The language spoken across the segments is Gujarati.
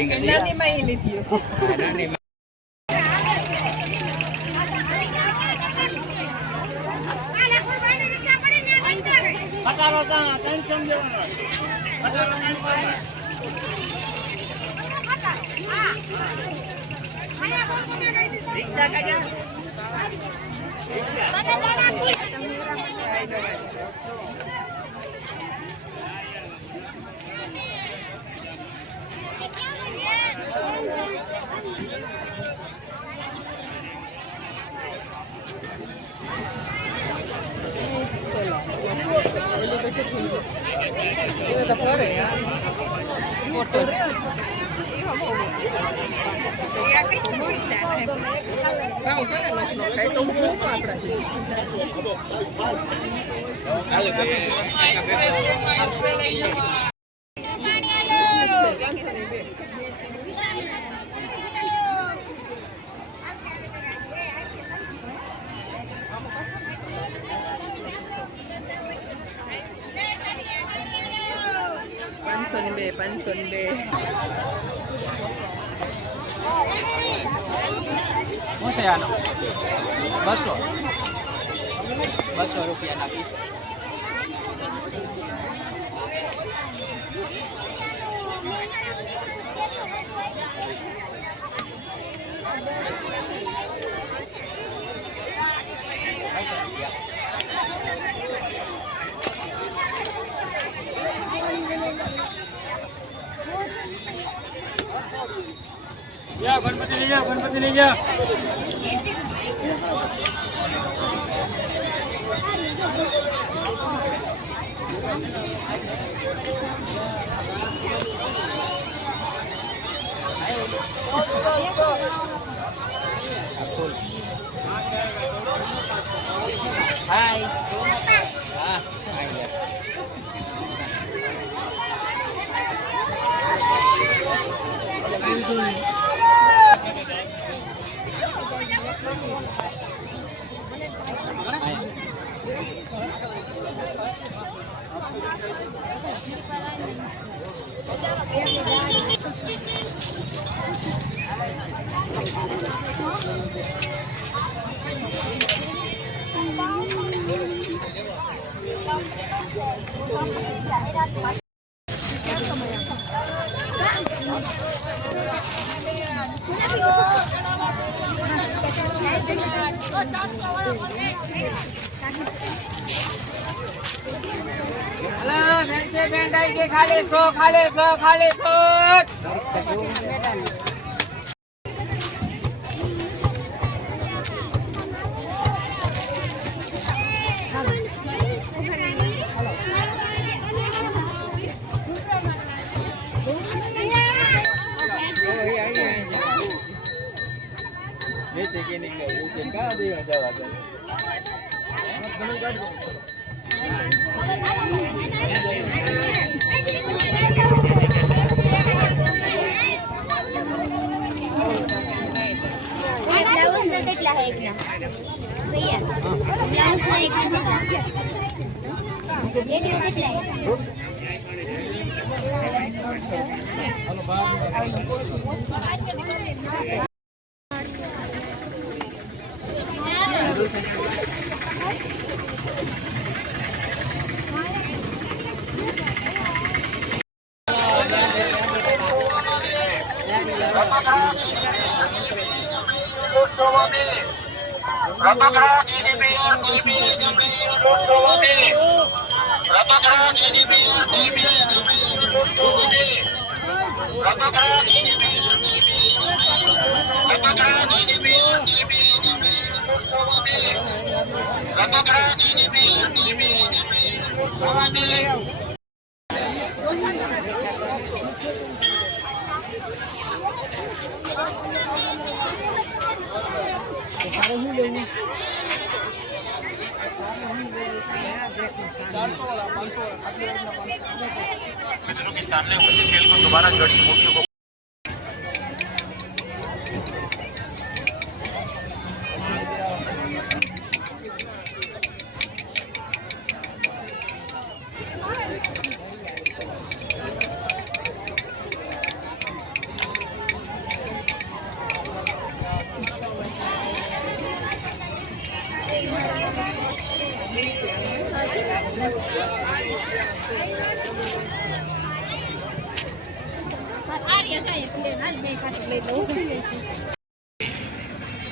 રેકોર્ડિંગ નાની માં એ લીધી નાની itu tak boleh ya motor kau kan kayak tunggu apa sih Panson B. શું છે આનો 200 રૂપિયા નાખીશ Ya, ગણપતિ લઈ જા Hai. Halo, bensin bendai ke खाली 100 मित्रों के सामने उसी खेल को दोबारा जड़ी बूटियों को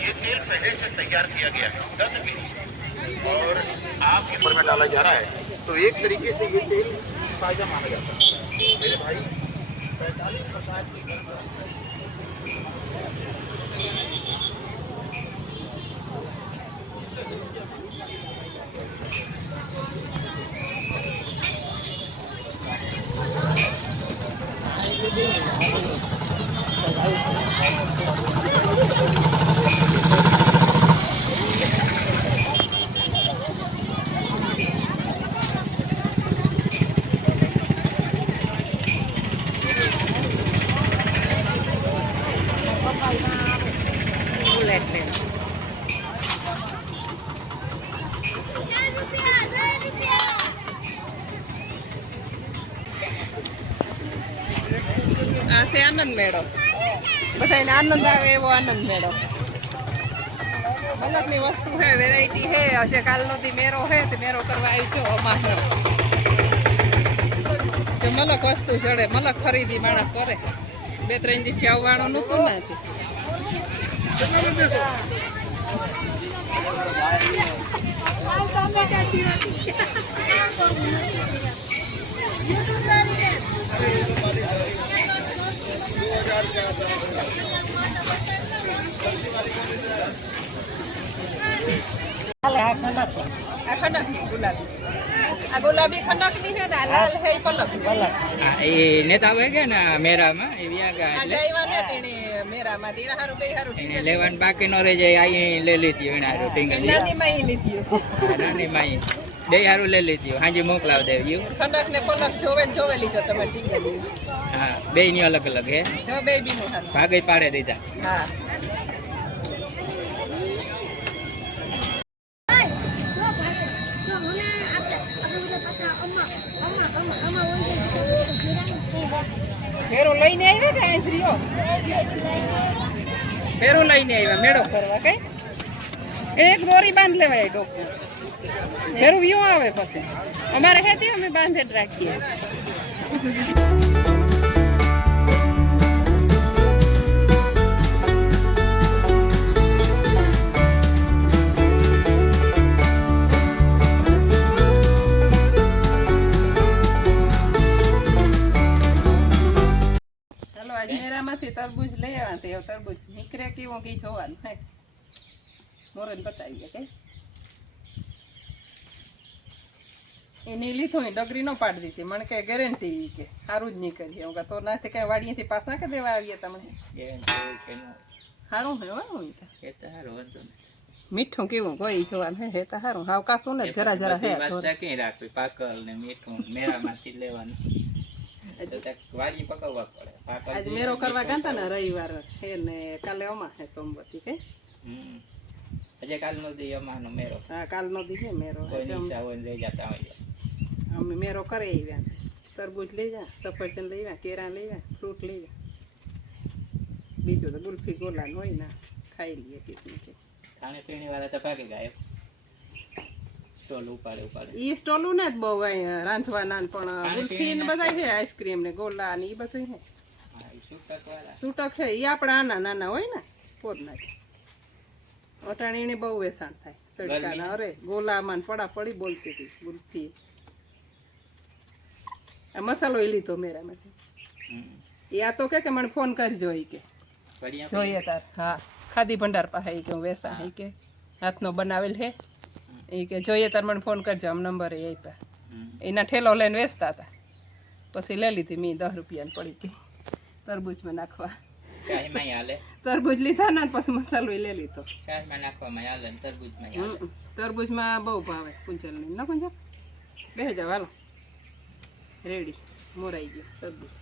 ये तेल पहले से तैयार किया गया है 10 मिनट और आप ऊपर में डाला जा रहा है तो एक तरीके से ये तेल ताजा माना जाता है मेरे भाई 45 प्रकार की બુલેટ ટ્રેન આ છે આનંદ મેળો બધાને આનંદ આવે એવો આનંદ મેળો મલકની વસ્તુ છે વેરાયટી છે હશે કાલનો દી મેરો છે તે મેરો કરવા આવી છો અમારે તો મલક વસ્તુ ચડે મલક ખરીદી માણસ કરે 2-3 દી આવવાનું નહોતું નથી આ ખંડક ગુલાબી આ ગુલાબી ખંડક ની છે ને આ લાલ હે પલક એ નેતા આવે કે ને મેરામાં એ વ્યા આ ગયા જઈવા ને તેણે મેરામાં દીડા હારું બે હારું એટલે લેવાનું બાકી નો રહી જાય અહીં લઈ લીધી એના હારું ટીંગલ નાની માં ઈ લીધી નાની માઈ બે હારું લઈ લીધી હાજી મોકલાવ દેવ્યું ખંડક ને પલક જોવે ને જોવે લીધો તમે ટીંગલી હા બે ની અલગ અલગ હે જો બે બીનું હારું ભાગે પાડે દીધા હા ફેરો લઈને આવ્યા કે આંજરીઓ ફેરો લઈને આવ્યા મેળો કરવા કઈ એક દોરી બાંધ લેવાય ડોકું ફેરું વ્યૂ આવે પછી અમારે હેતી અમે બાંધે જ રાખીએ મેરામાંથી તરબૂજ લઈ આવ્યા તે તરબૂજ નીકળે કેવું ઘી જોવાનું હે મોરન બતાવીએ કે એની લીધો ડગરી નો પાડી દીધી મને કે ગેરંટી કે સારું જ નીકળીએ હું તો નાથી કઈ વાડીએથી પાછા કે દેવા આવીએ તમને સારું હે મીઠું કેવું કોઈ જોવાનું હે તો સારું હાવ કાશું ને જરા જરા હે કઈ રાખવી પાકલ ને મીઠું મેરામાંથી લેવાનું વાડી પકવવા પડે આજ મેરો કરવા ગયા ને રવિવાર હે ને કાલે અમા હે સોમવતી કે આજે કાલનો દી અમાનો મેરો હા કાલનો દી હે મેરો લઈ જતા હોય અમે મેરો કરી આવ્યા તરબૂચ લઈ જા સફરજન લઈ જા કેરા લઈ જા ફ્રૂટ લઈ જા બીજું તો ગુલ્ફી ગોલાન હોય ને ખાઈ લઈએ પીકનિક ખાણી પીણી વાળા તો ભાગી ગયા સ્ટોલ ઉપાડે ઈ સ્ટોલું ને જ બહુ અહીંયા રાંધવાના પણ ગુલ્ફી ને બધા છે આઈસ્ક્રીમ ને ગોલા ને ઈ બધું છે છૂટક છે ઈ આપણા આના નાના હોય ને પોરના જ અટાણી ને બહુ વેસાણ થાય તડકાના અરે ગોલામાં પડા પડી બોલતી હતી ગુલ્ફી આ મસાલો એ લીધો મેરામાંથી એ આ તો કે મને ફોન કરજો ઈ કે જોઈએ તાર હા ખાદી ભંડાર પાસે કે હું વેસા હે કે હાથનો બનાવેલ છે એ કે જોઈએ તાર મને ફોન કરજો આમ નંબર એ આપ્યા એના ઠેલો લઈને વેચતા હતા પછી લઈ લીધી મેં 10 રૂપિયાની પડી ગઈ તરબૂચમાં નાખવા તરબૂચ લીધા ને પછી મસાલો લઈ લીધો તરબૂચમાં બહુ ભાવે કુંજલ ને ના કુંજલ બે જાવ હાલો રેડી મોરાઈ ગયો તરબૂચ